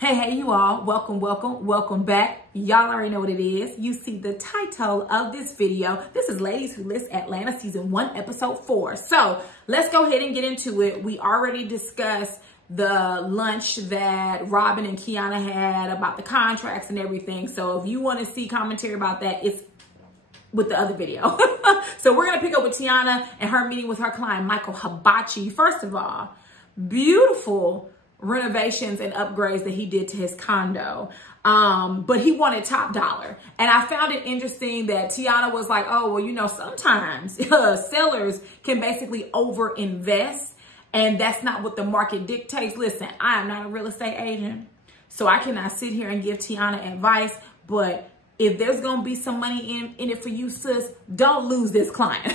Hey, you all. Welcome back. Y'all already know what it is. You see the title of this video. This is Ladies Who List Atlanta Season 1, Episode 4. So let's go ahead and get into it. We already discussed the lunch that Robin and Quiana had about the contracts and everything. So if you want to see commentary about that, it's with the other video. So we're going to pick up with Tiana and her meeting with her client, Michael Hibachi. First of all, beautiful renovations and upgrades that he did to his condo. But he wanted top dollar. And I found it interesting that Tiana was like, oh, well, you know, sometimes sellers can basically overinvest, and that's not what the market dictates. Listen, I am not a real estate agent, so I cannot sit here and give Tiana advice, but if there's going to be some money in it for you, sis, don't lose this client.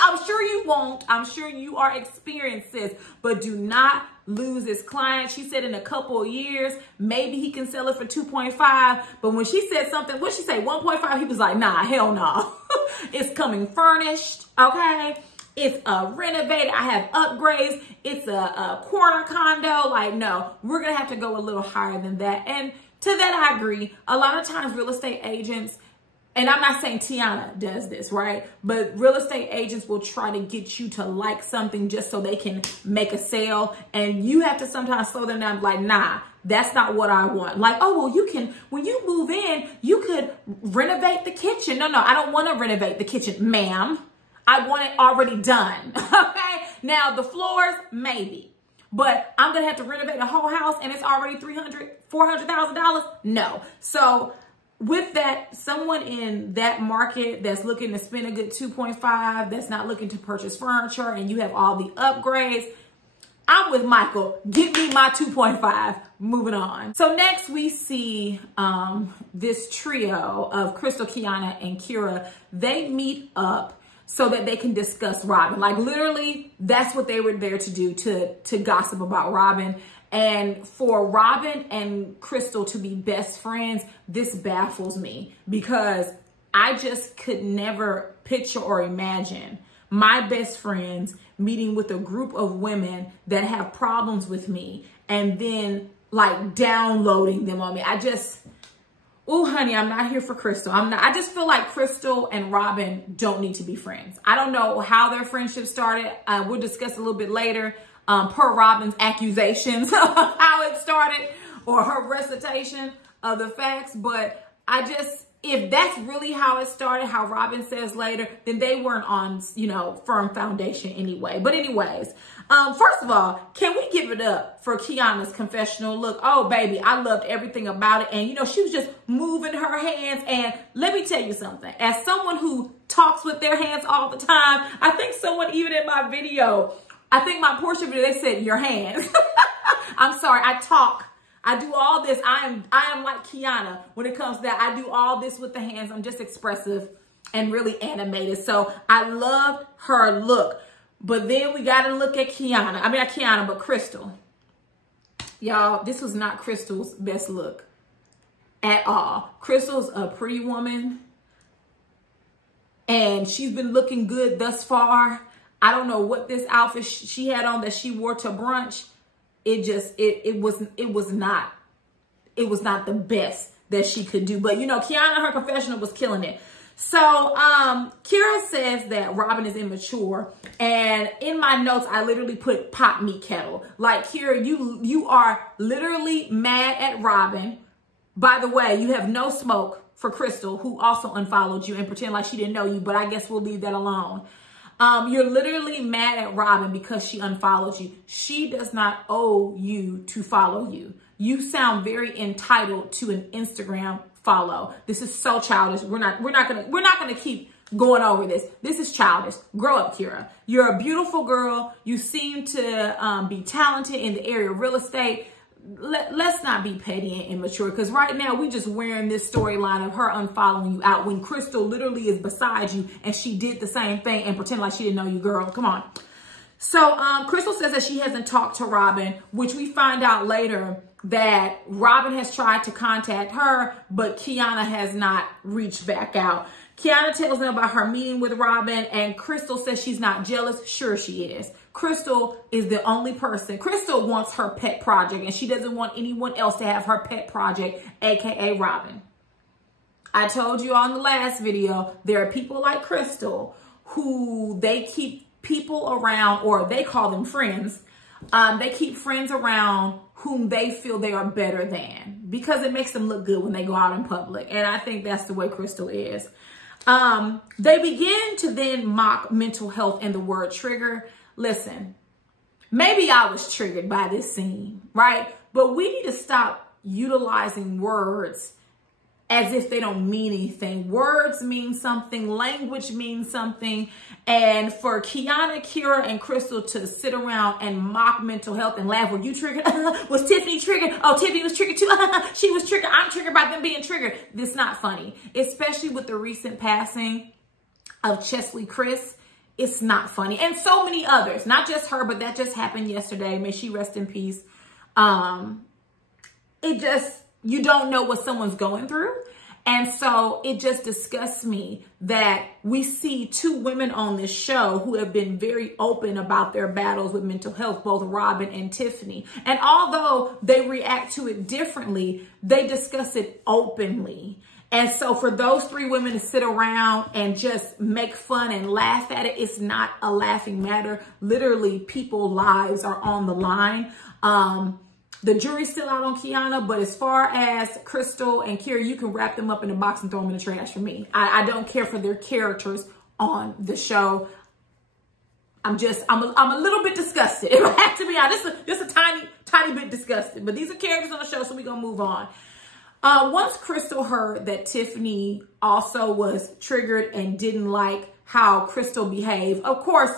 I'm sure you won't. I'm sure you are experienced, sis, but do not lose this client. She said in a couple of years, maybe he can sell it for 2.5. But when she said something, what she say, 1.5, he was like, nah, hell no. It's coming furnished, okay? It's renovated. I have upgrades. It's a corner condo. Like, no, we're going to have to go a little higher than that. And to that, I agree. A lot of times real estate agents, and I'm not saying Tiana does this, right? But real estate agents will try to get you to like something just so they can make a sale. And you have to sometimes slow them down, like, nah, that's not what I want. Like, oh, well, you can, when you move in, you could renovate the kitchen. No, I don't want to renovate the kitchen, ma'am. I want it already done, okay? Now, the floors, maybe. But I'm going to have to renovate a whole house and it's already $300,000, $400,000? No. So with that, someone in that market that's looking to spend a good 2.5, that's not looking to purchase furniture, and you have all the upgrades, I'm with Michael. Give me my 2.5. Moving on. So next we see this trio of Crystal, Quiana, and Kira. They meet up so that they can discuss Robin. Like, literally, that's what they were there to do, to gossip about Robin. And for Robin and Crystal to be best friends, this baffles me, because I just could never picture or imagine my best friends meeting with a group of women that have problems with me and then like downloading them on me. Oh, honey, I'm not here for Crystal. I just feel like Crystal and Robin don't need to be friends. I don't know how their friendship started. We'll discuss a little bit later, per Robin's accusations of how it started or her recitation of the facts. But if that's really how it started, how Robin says later, then they weren't on, firm foundation anyway. But anyways, first of all, can we give it up for Quiana's confessional look? Oh, baby, I loved everything about it. And, she was just moving her hands. And let me tell you something. As someone who talks with their hands all the time, I think someone, even in my video, I think my portion video, they said, your hands. I'm sorry, I talk. I do all this. I am like Quiana when it comes to that. I do all this with the hands. I'm just expressive and really animated. So I loved her look. But then we got to look at Quiana. I mean, not Quiana, but Crystal. Y'all, this was not Crystal's best look at all. Crystal's a pretty woman, and she's been looking good thus far. I don't know what this outfit she had on that she wore to brunch. It was not the best that she could do. But Quiana, her confessional was killing it. So Kira says that Robin is immature, and in my notes I literally put pot meat kettle. Like, Kira, you are literally mad at Robin. By the way, you have no smoke for Crystal, who also unfollowed you and pretend like she didn't know you, but I guess we'll leave that alone. You're literally mad at Robin because she unfollowed you. She does not owe you to follow you. You sound very entitled to an Instagram follow. This is so childish. We're not gonna keep going over this. This is childish. Grow up, Kira. You're a beautiful girl. You seem to be talented in the area of real estate. Let's not be petty and immature, because right now we just wearing this storyline of her unfollowing you out when Crystal literally is beside you and she did the same thing and pretend like she didn't know you, girl. Come on. So Crystal says that she hasn't talked to Robin, which we find out later that Robin has tried to contact her, but Quiana has not reached back out. Quiana tells them about her meeting with Robin, and Crystal says she's not jealous. Sure she is. Crystal is the only person. Crystal wants her pet project, and she doesn't want anyone else to have her pet project, aka Robin. I told you on the last video, there are people like Crystal who they keep people around, or they call them friends. They keep friends around whom they feel they are better than, because it makes them look good when they go out in public. And I think that's the way Crystal is. They begin to then mock mental health and the word trigger. Listen, maybe I was triggered by this scene, right? But we need to stop utilizing words as if they don't mean anything. Words mean something. Language means something. And for Quiana, Kira, and Crystal to sit around and mock mental health and laugh, were you triggered? Was Tiffany triggered? Oh, Tiffany was triggered too. She was triggered. I'm triggered by them being triggered. This is not funny, especially with the recent passing of Chesley Chris. It's not funny. And so many others, not just her, but that just happened yesterday. May she rest in peace. You don't know what someone's going through. And so it just disgusts me that we see two women on this show who have been very open about their battles with mental health, both Robin and Tiffany. And although they react to it differently, they discuss it openly. And so for those three women to sit around and just make fun and laugh at it, it's not a laughing matter. Literally, people's lives are on the line. The jury's still out on Quiana, but as far as Crystal and Kira, you can wrap them up in a box and throw them in the trash for me. I don't care for their characters on the show. I'm a little bit disgusted. If I have to be honest, just a tiny bit disgusted. But these are characters on the show, so we're gonna move on. Once Crystal heard that Tiffany also was triggered and didn't like how Crystal behaved, of course,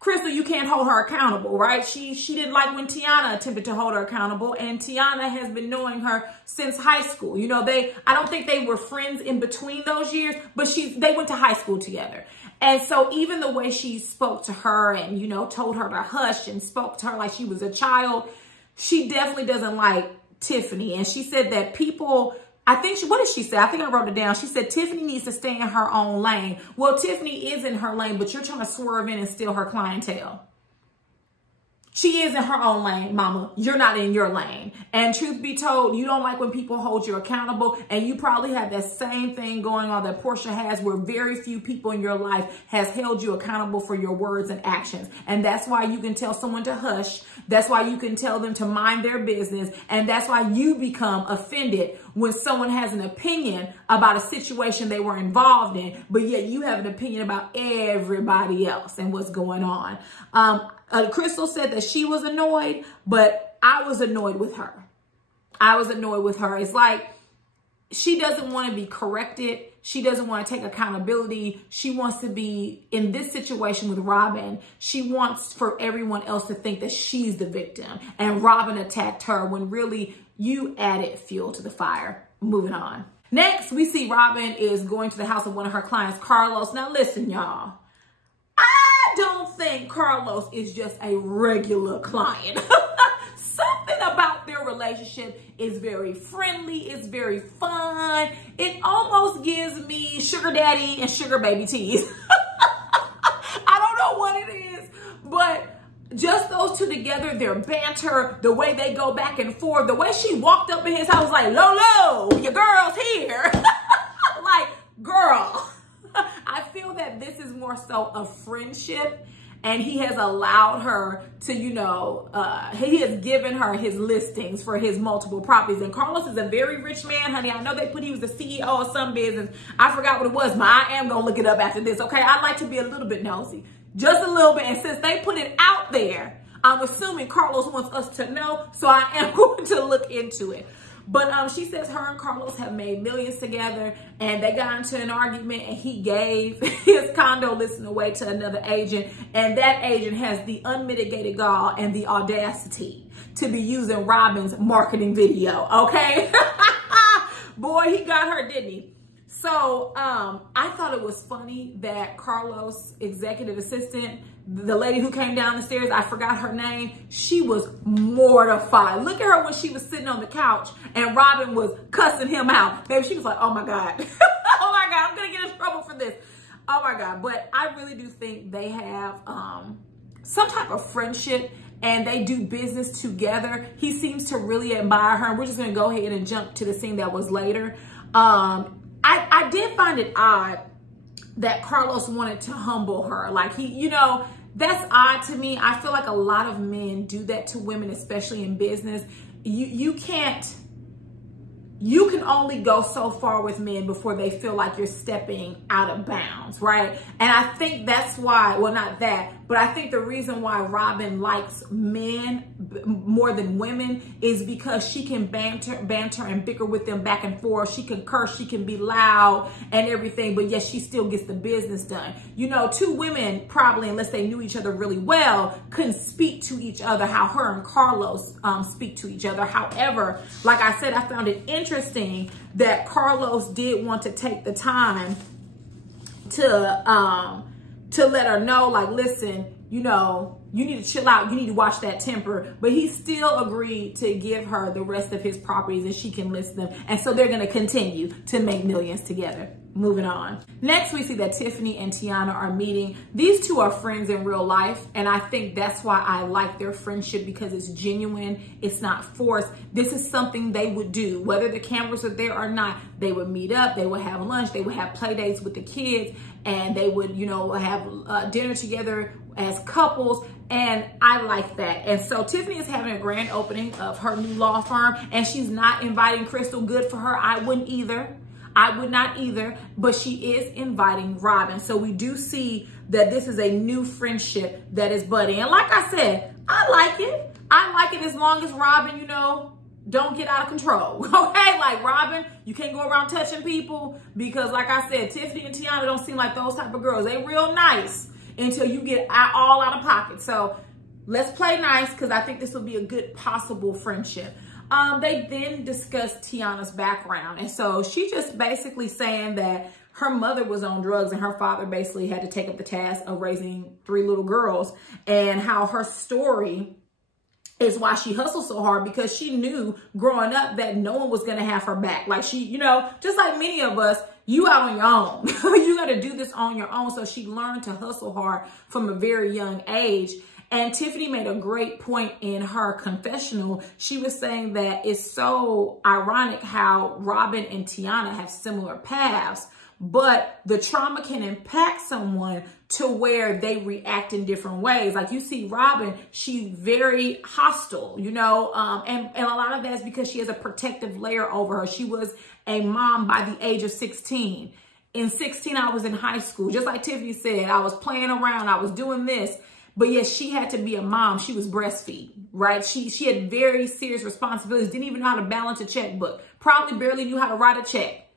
Crystal, you can't hold her accountable, right? She didn't like when Tiana attempted to hold her accountable, and Tiana has been knowing her since high school. You know, I don't think they were friends in between those years, but they went to high school together. And so even the way she spoke to her and, you know, told her to hush and spoke to her like she was a child, she definitely doesn't like Tiffany. And she said that people, what did she say? I think I wrote it down. She said Tiffany needs to stay in her own lane. Well, Tiffany is in her lane, but you're trying to swerve in and steal her clientele. She is in her own lane, mama. You're not in your lane. And truth be told, you don't like when people hold you accountable. And you probably have that same thing going on that Portia has, where very few people in your life has held you accountable for your words and actions. And that's why you can tell someone to hush. That's why you can tell them to mind their business. And that's why you become offended when someone has an opinion about a situation they were involved in, but yet you have an opinion about everybody else and what's going on. Crystal said that she was annoyed, but I was annoyed with her. I was annoyed with her. It's like she doesn't want to be corrected. She doesn't want to take accountability. She wants to be in this situation with Robin. She wants for everyone else to think that she's the victim and Robin attacked her, when really you added fuel to the fire. Moving on. Next, we see Robin is going to the house of one of her clients, Carlos. Now listen, y'all. I don't think Carlos is just a regular client. Something about their relationship is very friendly. It's very fun. It almost gives me sugar daddy and sugar baby tease. I don't know what it is, but just those two together, their banter, the way they go back and forth, the way she walked up in his house like, Lolo, your girl's here. Like, girl. I feel that this is more so a friendship, and he has allowed her to, you know, he has given her his listings for his multiple properties. And Carlos is a very rich man, honey. I know he was the CEO of some business. I forgot what it was, but I am going to look it up after this, okay? I like to be a little bit nosy, just a little bit. And since they put it out there, I'm assuming Carlos wants us to know, so I am going to look into it. But she says her and Carlos have made millions together, and they got into an argument, and he gave his condo listing away to another agent, and that agent has the unmitigated gall and the audacity to be using Robin's marketing video, okay? Boy, he got her, didn't he? So I thought it was funny that Carlos' executive assistant, the lady who came down the stairs, I forgot her name, she was mortified. Look at her when she was sitting on the couch and Robin was cussing him out. Baby, she was like, oh my God. Oh my God, I'm gonna get in trouble for this. Oh my God. But I really do think they have some type of friendship and they do business together. He seems to really admire her. And we're just going to go ahead and jump to the scene that was later. I did find it odd that Carlos wanted to humble her. Like he, you know, that's odd to me. I feel like a lot of men do that to women, especially in business. You can only go so far with men before they feel like you're stepping out of bounds, right? And I think that's why, well, not that, but I think the reason why Robin likes men more than women is because she can banter and bicker with them back and forth. She can curse, she can be loud and everything, but yes, she still gets the business done. You know, two women probably, unless they knew each other really well, couldn't speak to each other how her and Carlos speak to each other. However, like I said, I found it interesting that Carlos did want to take the time to let her know, like, listen, you know, you need to chill out. You need to watch that temper. But he still agreed to give her the rest of his properties and she can list them. And so they're going to continue to make millions together. Moving on. Next, we see that Tiffany and Tiana are meeting. These two are friends in real life. And I think that's why I like their friendship, because it's genuine. It's not forced. This is something they would do. Whether the cameras are there or not, they would meet up. They would have lunch. They would have play dates with the kids. And they would, you know, have dinner together as couples. And I like that. And so Tiffany is having a grand opening of her new law firm. And she's not inviting Crystal. Good for her. I wouldn't either. I would not either, but she is inviting Robin. So we do see that this is a new friendship that is budding. And like I said, I like it. I like it as long as Robin, you know, don't get out of control. Okay, like Robin, you can't go around touching people because like I said, Tiffany and Tiana don't seem like those type of girls. They real nice until you get all out of pocket. So let's play nice because I think this will be a good possible friendship. They then discussed Tiana's background. And so she just basically saying that her mother was on drugs and her father basically had to take up the task of raising 3 little girls, and how her story is why she hustled so hard, because she knew growing up that no one was going to have her back. Like she, you know, just like many of us, you out on your own. You got to do this on your own. So she learned to hustle hard from a very young age. And Tiffany made a great point in her confessional. She was saying that it's so ironic how Robin and Tiana have similar paths, but the trauma can impact someone to where they react in different ways. Like you see Robin, she's very hostile, you know, and a lot of that is because she has a protective layer over her. She was a mom by the age of 16. In 16, I was in high school. Just like Tiffany said, I was playing around, I was doing this. But yes, she had to be a mom. She was breastfeeding, right? She had very serious responsibilities, didn't even know how to balance a checkbook, probably barely knew how to write a check.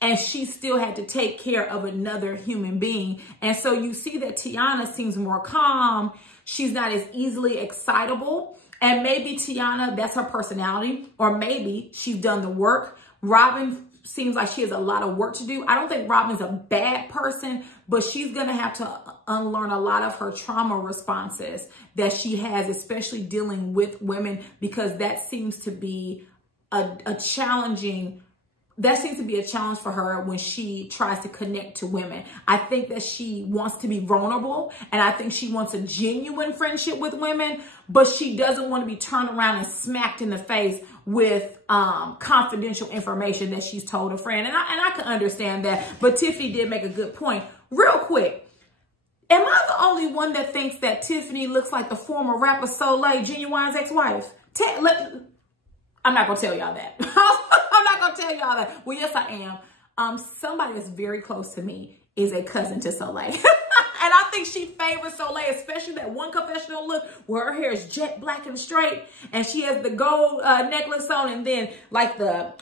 And she still had to take care of another human being. And so you see that Tiana seems more calm. She's not as easily excitable. And maybe Tiana, that's her personality, or maybe she's done the work. Robin seems like she has a lot of work to do. I don't think Robin's a bad person, but she's going to have to unlearn a lot of her trauma responses that she has, especially dealing with women, because that seems to be a challenge for her when she tries to connect to women. I think that she wants to be vulnerable, and I think she wants a genuine friendship with women, but she doesn't want to be turned around and smacked in the face with confidential information that she's told a friend. And I can understand that, but Tiffany did make a good point. Real quick, am I the only one that thinks that Tiffany looks like the former rapper Soleil, Genuine's ex-wife? I'm not going to tell y'all that. I'm not going to tell y'all that. Well, yes, I am. Somebody that's very close to me is a cousin to Soleil. And I think she favors Soleil, especially that one confessional look where her hair is jet black and straight. And she has the gold necklace on, and then like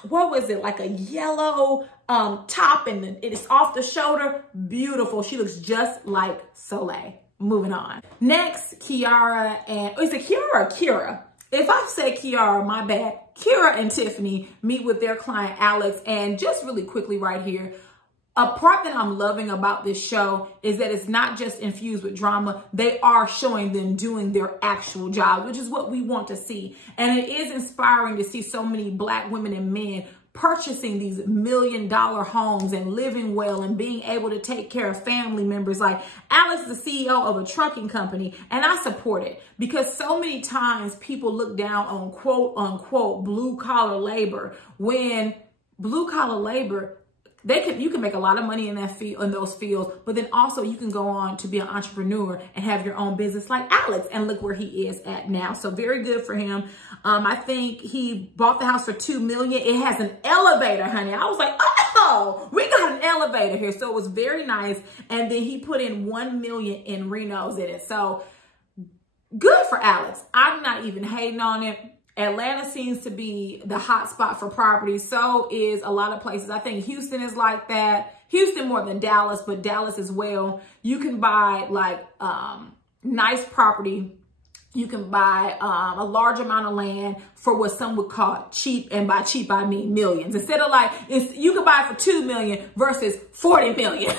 what was it? Like a yellow top, and it is off the shoulder. Beautiful. She looks just like Soleil. Moving on. Next, Kiara and, is it Kiara or Kira? If I say Kiara, my bad. Kira and Tiffany meet with their client, Alex. And just really quickly right here, a part that I'm loving about this show is that it's not just infused with drama. They are showing them doing their actual job, which is what we want to see. And it is inspiring to see so many Black women and men purchasing these $1 million homes and living well and being able to take care of family members. Like, Alex is the CEO of a trucking company, and I support it because so many times people look down on quote unquote blue collar labor, when blue collar labor, you can make a lot of money in that field, in those fields, but then also you can go on to be an entrepreneur and have your own business like Alex, and look where he is at now. So very good for him. I think he bought the house for $2 million. It has an elevator, honey. I was like, oh, we got an elevator here. So it was very nice. And then he put in $1 million in renos in it. So good for Alex. I'm not even hating on it. Atlanta seems to be the hot spot for property. So is a lot of places. I think Houston is like that. Houston more than Dallas, but Dallas as well. You can buy like nice property. You can buy a large amount of land for what some would call cheap. And by cheap, I mean millions. Instead of like, you can buy it for $2 million versus $40 million.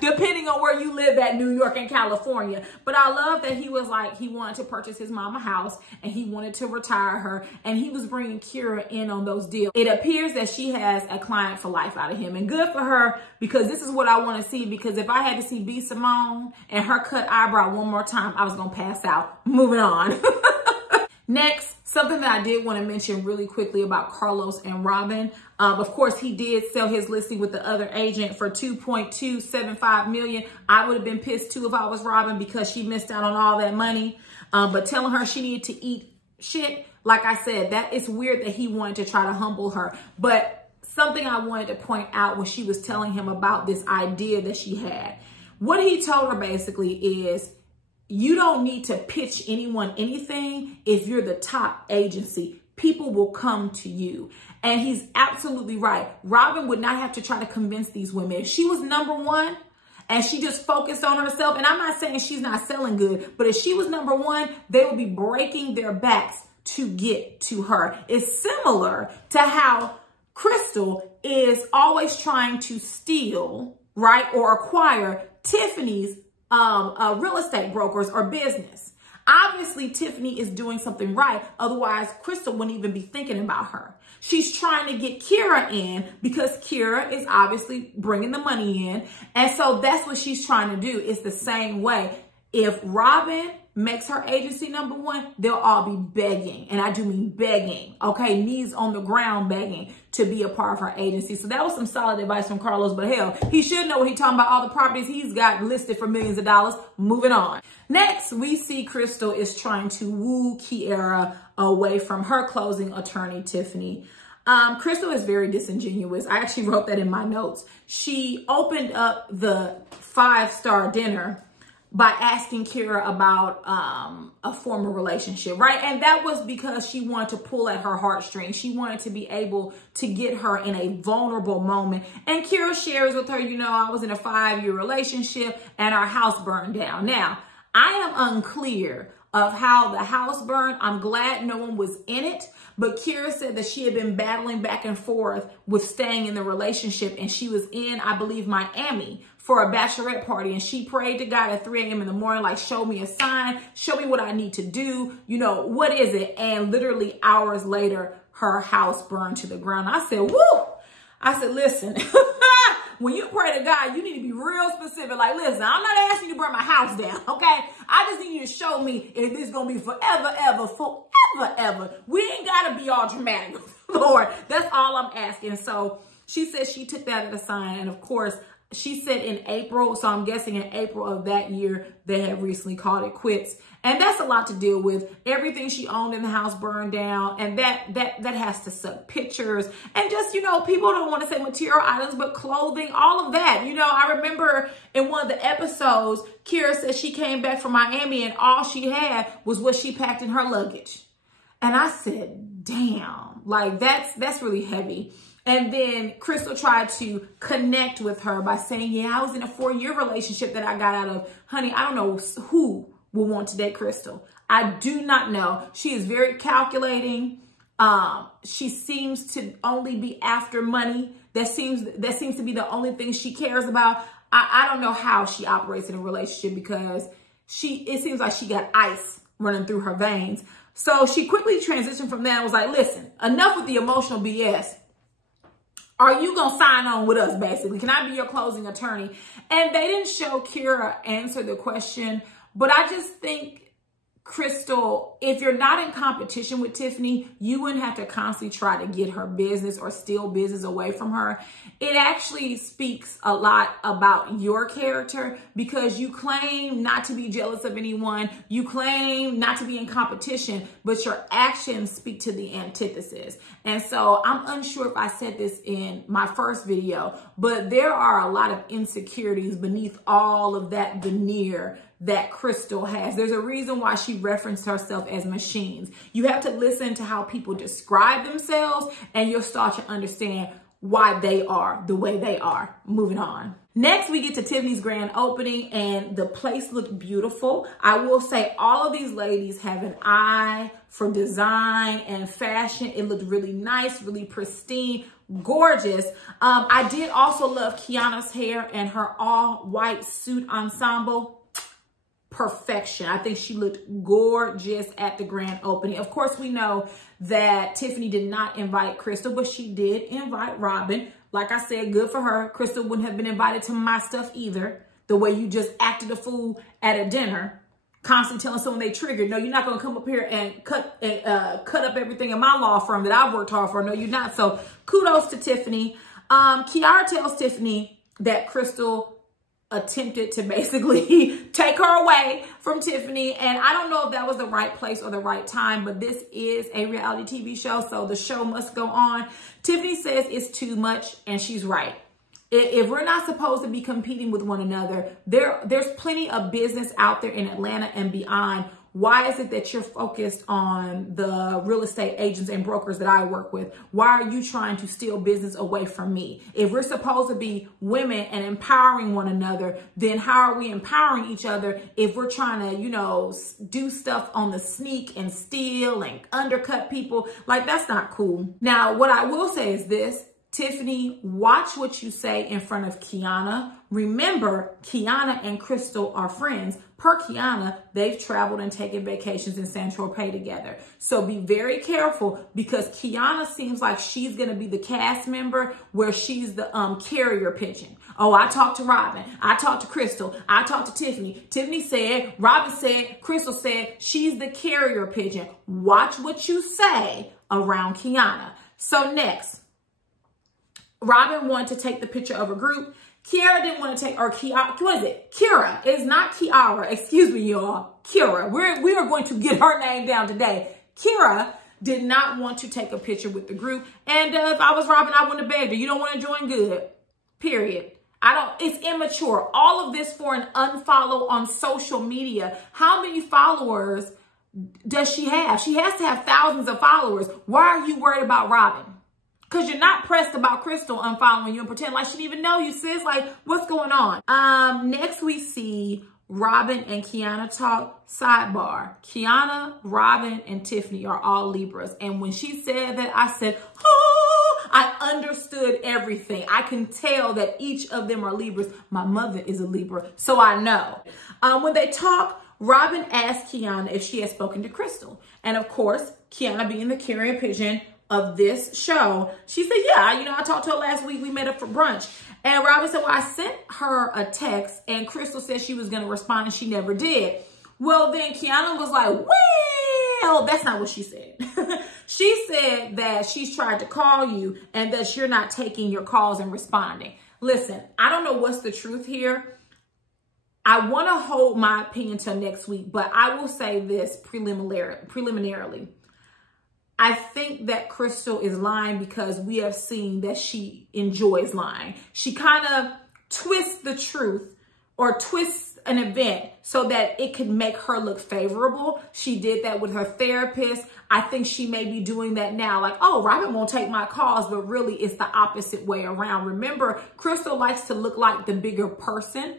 Depending on where you live at, New York and California. But I love that he was like, he wanted to purchase his mama house and he wanted to retire her. And he was bringing Kira in on those deals. It appears that she has a client for life out of him. And good for her, because this is what I want to see. Because if I had to see B. Simone and her cut eyebrow one more time, I was going to pass out. Moving on. Next, something that I did want to mention really quickly about Carlos and Robin. Of course, he did sell his listing with the other agent for $2.275 million. I would have been pissed too if I was Robin, because she missed out on all that money. But telling her she needed to eat shit, like I said, that it's weird that he wanted to try to humble her. But something I wanted to point out when she was telling him about this idea that she had, what he told her basically is, you don't need to pitch anyone anything. If you're the top agency, people will come to you. And he's absolutely right. Robin would not have to try to convince these women. If she was number one and she just focused on herself, and I'm not saying she's not selling good, but if she was number one, they would be breaking their backs to get to her. It's similar to how Crystal is always trying to steal, right, or acquire Tiffany's real estate brokers or business. Obviously, Tiffany is doing something right. Otherwise, Crystal wouldn't even be thinking about her. She's trying to get Kira in because Kira is obviously bringing the money in. And so that's what she's trying to do. It's the same way. If Robin makes her agency number one, they'll all be begging. And I do mean begging, okay? Knees on the ground begging to be a part of her agency. So that was some solid advice from Carlos, but hell, he should know what he's talking about, all the properties he's got listed for millions of dollars. Moving on. Next, we see Crystal is trying to woo Quiana away from her closing attorney, Tiffany. Crystal is very disingenuous. I actually wrote that in my notes. She opened up the 5-star dinner by asking Kira about a former relationship, right? And that was because she wanted to pull at her heartstrings. She wanted to be able to get her in a vulnerable moment. And Kira shares with her, you know, I was in a 5-year relationship and our house burned down. Now, I am unclear of how the house burned. I'm glad no one was in it. But Kira said that she had been battling back and forth with staying in the relationship. And she was in, I believe, Miami for a bachelorette party. And she prayed to God at 3 a.m. in the morning, like, show me a sign, show me what I need to do. You know, what is it? And literally hours later, her house burned to the ground. I said, woo! I said, listen, when you pray to God, you need to be real specific. Like, listen, I'm not asking you to burn my house down, okay? I just need you to show me if this is going to be forever, ever, forever, ever. We ain't got to be all dramatic, Lord. That's all I'm asking. So she said she took that as a sign. And of course, she said in April, so I'm guessing in April of that year, they have recently called it quits. And that's a lot to deal with. Everything she owned in the house burned down, and that has to suck. Pictures and just, you know, people don't want to say material items, but clothing, all of that. You know, I remember in one of the episodes, Kira said she came back from Miami and all she had was what she packed in her luggage. And I said, damn, like that's really heavy. And then Crystal tried to connect with her by saying, yeah, I was in a 4-year relationship that I got out of. Honey, I don't know who will want to date Crystal. I do not know. She is very calculating. She seems to only be after money. That seems to be the only thing she cares about. I don't know how she operates in a relationship because it seems like she got ice running through her veins. So she quickly transitioned from that and was like, listen, enough with the emotional BS. Are you going to sign on with us, basically? Can I be your closing attorney? And they didn't show Kira answer the question, but I just think, Crystal, if you're not in competition with Tiffany, you wouldn't have to constantly try to get her business or steal business away from her. It actually speaks a lot about your character, because you claim not to be jealous of anyone. You claim not to be in competition, but your actions speak to the antithesis. And so I'm unsure if I said this in my first video, but there are a lot of insecurities beneath all of that veneer that Crystal has. There's a reason why she referenced herself as machines. You have to listen to how people describe themselves, and you'll start to understand why they are the way they are. Moving on. Next, we get to Tiffany's grand opening, and the place looked beautiful. I will say all of these ladies have an eye for design and fashion. It looked really nice, really pristine, gorgeous. I did also love Quiana's hair and her all white suit ensemble. Perfection. I think she looked gorgeous at the grand opening. Of course, we know that Tiffany did not invite Crystal, but she did invite Robin. Like I said, good for her. Crystal wouldn't have been invited to my stuff either. The way you just acted a fool at a dinner, constantly telling someone they triggered. No, you're not going to come up here and cut up everything in my law firm that I've worked hard for. No, you're not. So kudos to Tiffany. Kiara tells Tiffany that Crystal attempted to basically take her away from Tiffany. And I don't know if that was the right place or the right time, but this is a reality TV show, so the show must go on. Tiffany says it's too much, and she's right. If we're not supposed to be competing with one another, there's plenty of business out there in Atlanta and beyond. Why is it that you're focused on the real estate agents and brokers that I work with? Why are you trying to steal business away from me? If we're supposed to be women and empowering one another, then how are we empowering each other if we're trying to, you know, do stuff on the sneak and steal and undercut people? Like, that's not cool. Now, what I will say is this. Tiffany, watch what you say in front of Quiana. Remember, Quiana and Crystal are friends. Per Quiana, they've traveled and taken vacations in Saint-Tropez together. So be very careful, because Quiana seems like she's going to be the cast member where she's the carrier pigeon. Oh, I talked to Robin. I talked to Crystal. I talked to Tiffany. Tiffany said, Robin said, Crystal said, she's the carrier pigeon. Watch what you say around Quiana. So next, Robin wanted to take the picture of a group. Kiara didn't want to take, or Kiara, what is it? Kira. It's not Kiara. Excuse me, y'all. Kira. We are going to get her name down today. Kira did not want to take a picture with the group. And if I was Robin, I wouldn't have begged her. You don't want to join? Good. Period. It's immature. All of this for an unfollow on social media. How many followers does she have? She has to have thousands of followers. Why are you worried about Robin? Because you're not pressed about Crystal unfollowing you and pretend like she didn't even know you, sis. Like, what's going on? Next we see Robin and Quiana talk. Sidebar. Quiana, Robin, and Tiffany are all Libras. And when she said that, I said, oh, I understood everything. I can tell that each of them are Libras. My mother is a Libra, so I know. When they talk, Robin asked Quiana if she had spoken to Crystal. And of course, Quiana, being the carrier pigeon of this show, she said, yeah, you know, I talked to her last week. We met up for brunch. And Robin said, well, I sent her a text, and Crystal said she was going to respond, and she never did. Well, then Quiana was like, well, that's not what she said. She said that she's tried to call you and that you're not taking your calls and responding. Listen, I don't know what's the truth here. I want to hold my opinion till next week, but I will say this preliminarily. I think that Crystal is lying because we have seen that she enjoys lying. She kind of twists the truth or twists an event so that it could make her look favorable. She did that with her therapist. I think she may be doing that now. Like, oh, Robin won't take my calls, but really it's the opposite way around. Remember, Crystal likes to look like the bigger person.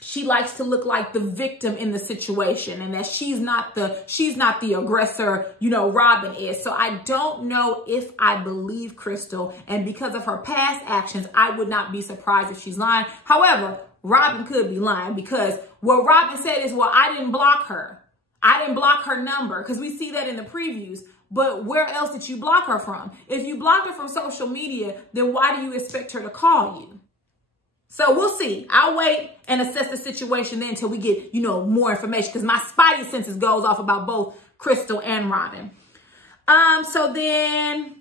She likes to look like the victim in the situation, and that she's not the aggressor, you know, Robin is. So I don't know if I believe Crystal, and because of her past actions, I would not be surprised if she's lying. However, Robin could be lying, because what Robin said is, well, I didn't block her. I didn't block her number, because we see that in the previews. but where else did you block her from? If you blocked her from social media, then why do you expect her to call you? So we'll see. I'll wait and assess the situation then until we get, more information, because my spidey senses goes off about both Crystal and Robin. So then,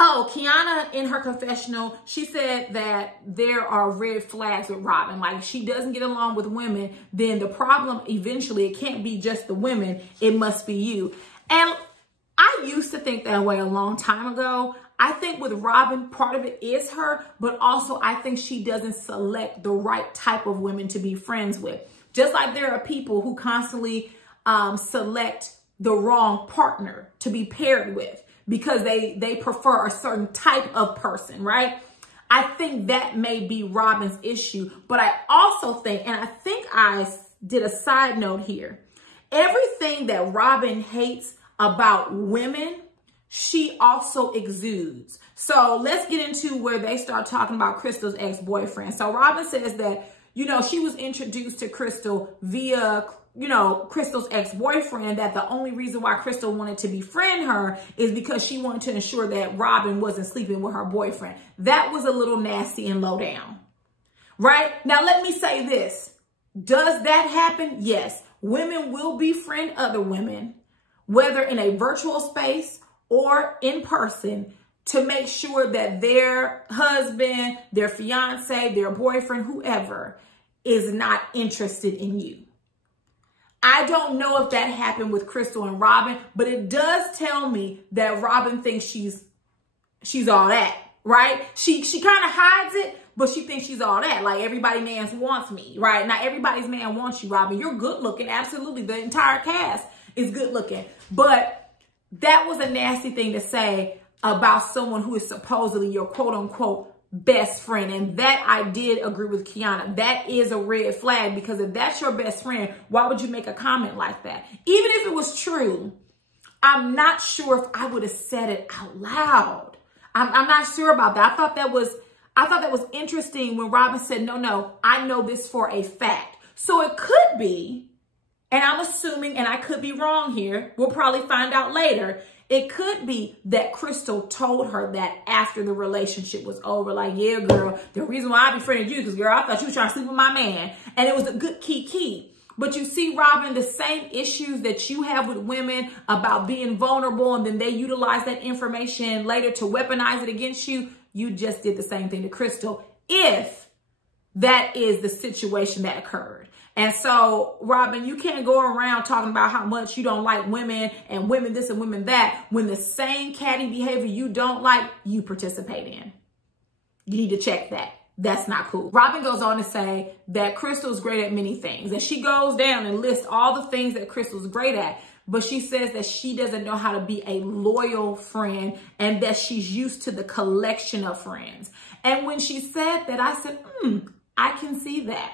Quiana in her confessional, she said that there are red flags with Robin. Like, she doesn't get along with women, then the problem eventually, it can't be just the women, it must be you. And I used to think that way a long time ago. I think with Robin, part of it is her, but also I think she doesn't select the right type of women to be friends with. Just like there are people who constantly select the wrong partner to be paired with because they prefer a certain type of person, right? I think that may be Robin's issue, but I also think, and I think I did a side note here, everything that Robin hates about women, she also exudes. So let's get into where they start talking about Crystal's ex-boyfriend. So Robin says that, she was introduced to Crystal via, Crystal's ex-boyfriend, that the only reason why Crystal wanted to befriend her is because she wanted to ensure that Robin wasn't sleeping with her boyfriend. That was a little nasty and low down, right? Now, let me say this. Does that happen? Yes. Women will befriend other women, whether in a virtual space or in person, to make sure that their husband, their fiance, their boyfriend, whoever, is not interested in you. I don't know if that happened with Crystal and Robin, but it does tell me that Robin thinks she's all that, right? She kind of hides it, but she thinks she's all that. Like, everybody man wants me, right? Not everybody's man wants you, Robin. You're good looking. Absolutely. The entire cast is good looking. But that was a nasty thing to say about someone who is supposedly your quote unquote best friend. And that I did agree with Quiana. That is a red flag, because if that's your best friend, why would you make a comment like that? Even if it was true, I'm not sure if I would have said it out loud. I'm not sure about that. I thought that was interesting when Robin said, no, I know this for a fact. So it could be, and I'm assuming, and I could be wrong here, we'll probably find out later, it could be that Crystal told her that after the relationship was over. Like, yeah, girl, the reason why I befriended you, because, girl, I thought you were trying to sleep with my man. And it was a good key. But you see, Robin, the same issues that you have with women about being vulnerable, and then they utilize that information later to weaponize it against you, you just did the same thing to Crystal, if that is the situation that occurred. And so, Robin, you can't go around talking about how much you don't like women and women this and women that, when the same catty behavior you don't like, you participate in. You need to check that. That's not cool. Robin goes on to say that Crystal's great at many things. And she goes down and lists all the things that Crystal's great at. But she says that she doesn't know how to be a loyal friend, and that she's used to the collection of friends. And when she said that, I said, I can see that.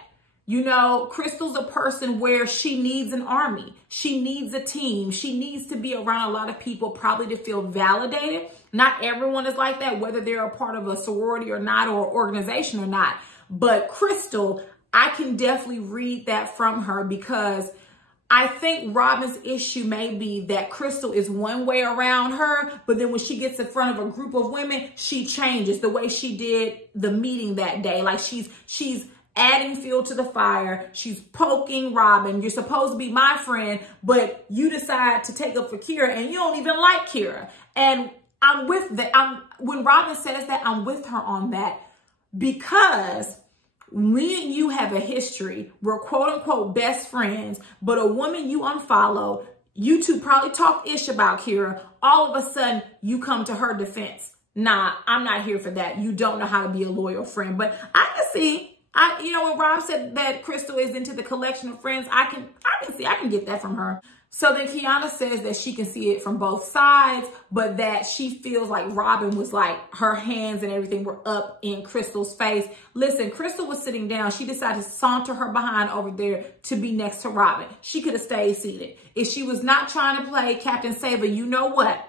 Crystal's a person where she needs an army. She needs a team. She needs to be around a lot of people, probably to feel validated. Not everyone is like that, whether they're a part of a sorority or not, or organization or not. But Crystal, I can definitely read that from her, because I think Robin's issue may be that Crystal is one way around her, but then when she gets in front of a group of women, she changes the way she did the meeting that day. Like, she's adding fuel to the fire. She's poking Robin. You're supposed to be my friend, but you decide to take up for Kira, and you don't even like Kira. And I'm with that. When Robin says that, I'm with her on that, because me and you have a history. We're quote unquote best friends, but a woman you unfollow, you two probably talk ish about Kira. All of a sudden, you come to her defense. Nah, I'm not here for that. You don't know how to be a loyal friend. But I can see, when Rob said that Crystal is into the collection of friends, I can get that from her. So then Quiana says that she can see it from both sides, but that she feels like Robin was like, her hands and everything were up in Crystal's face. Listen, Crystal was sitting down. She decided to saunter her behind over there to be next to Robin. She could have stayed seated. If she was not trying to play Captain Saber, you know what?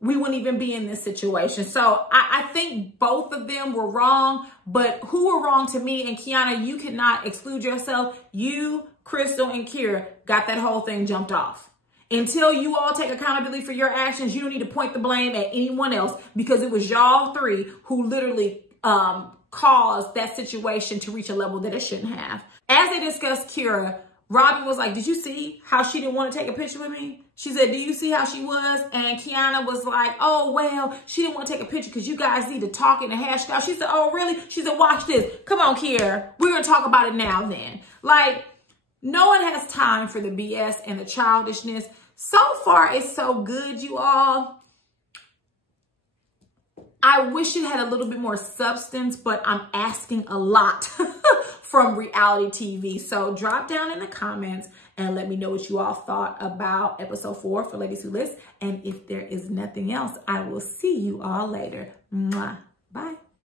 We wouldn't even be in this situation. So I think both of them were wrong, but who were wrong to me? And Quiana, you cannot exclude yourself. You, Crystal, and Kira got that whole thing jumped off. Until you all take accountability for your actions, you don't need to point the blame at anyone else, because it was y'all three who literally caused that situation to reach a level that it shouldn't have. As they discussed Kira, Robin was like, did you see how she didn't want to take a picture with me? She said, do you see how she was? And Quiana was like, oh, well, she didn't want to take a picture because you guys need to talk in a hash out. She said, oh, really? She said, watch this. Come on, Kira. We're going to talk about it now then. Like, no one has time for the BS and the childishness. So far, it's so good, you all. I wish it had a little bit more substance, but I'm asking a lot from reality TV. So drop down in the comments and let me know what you all thought about episode 4 for Ladies Who List. And if there is nothing else, I will see you all later. Mwah. Bye.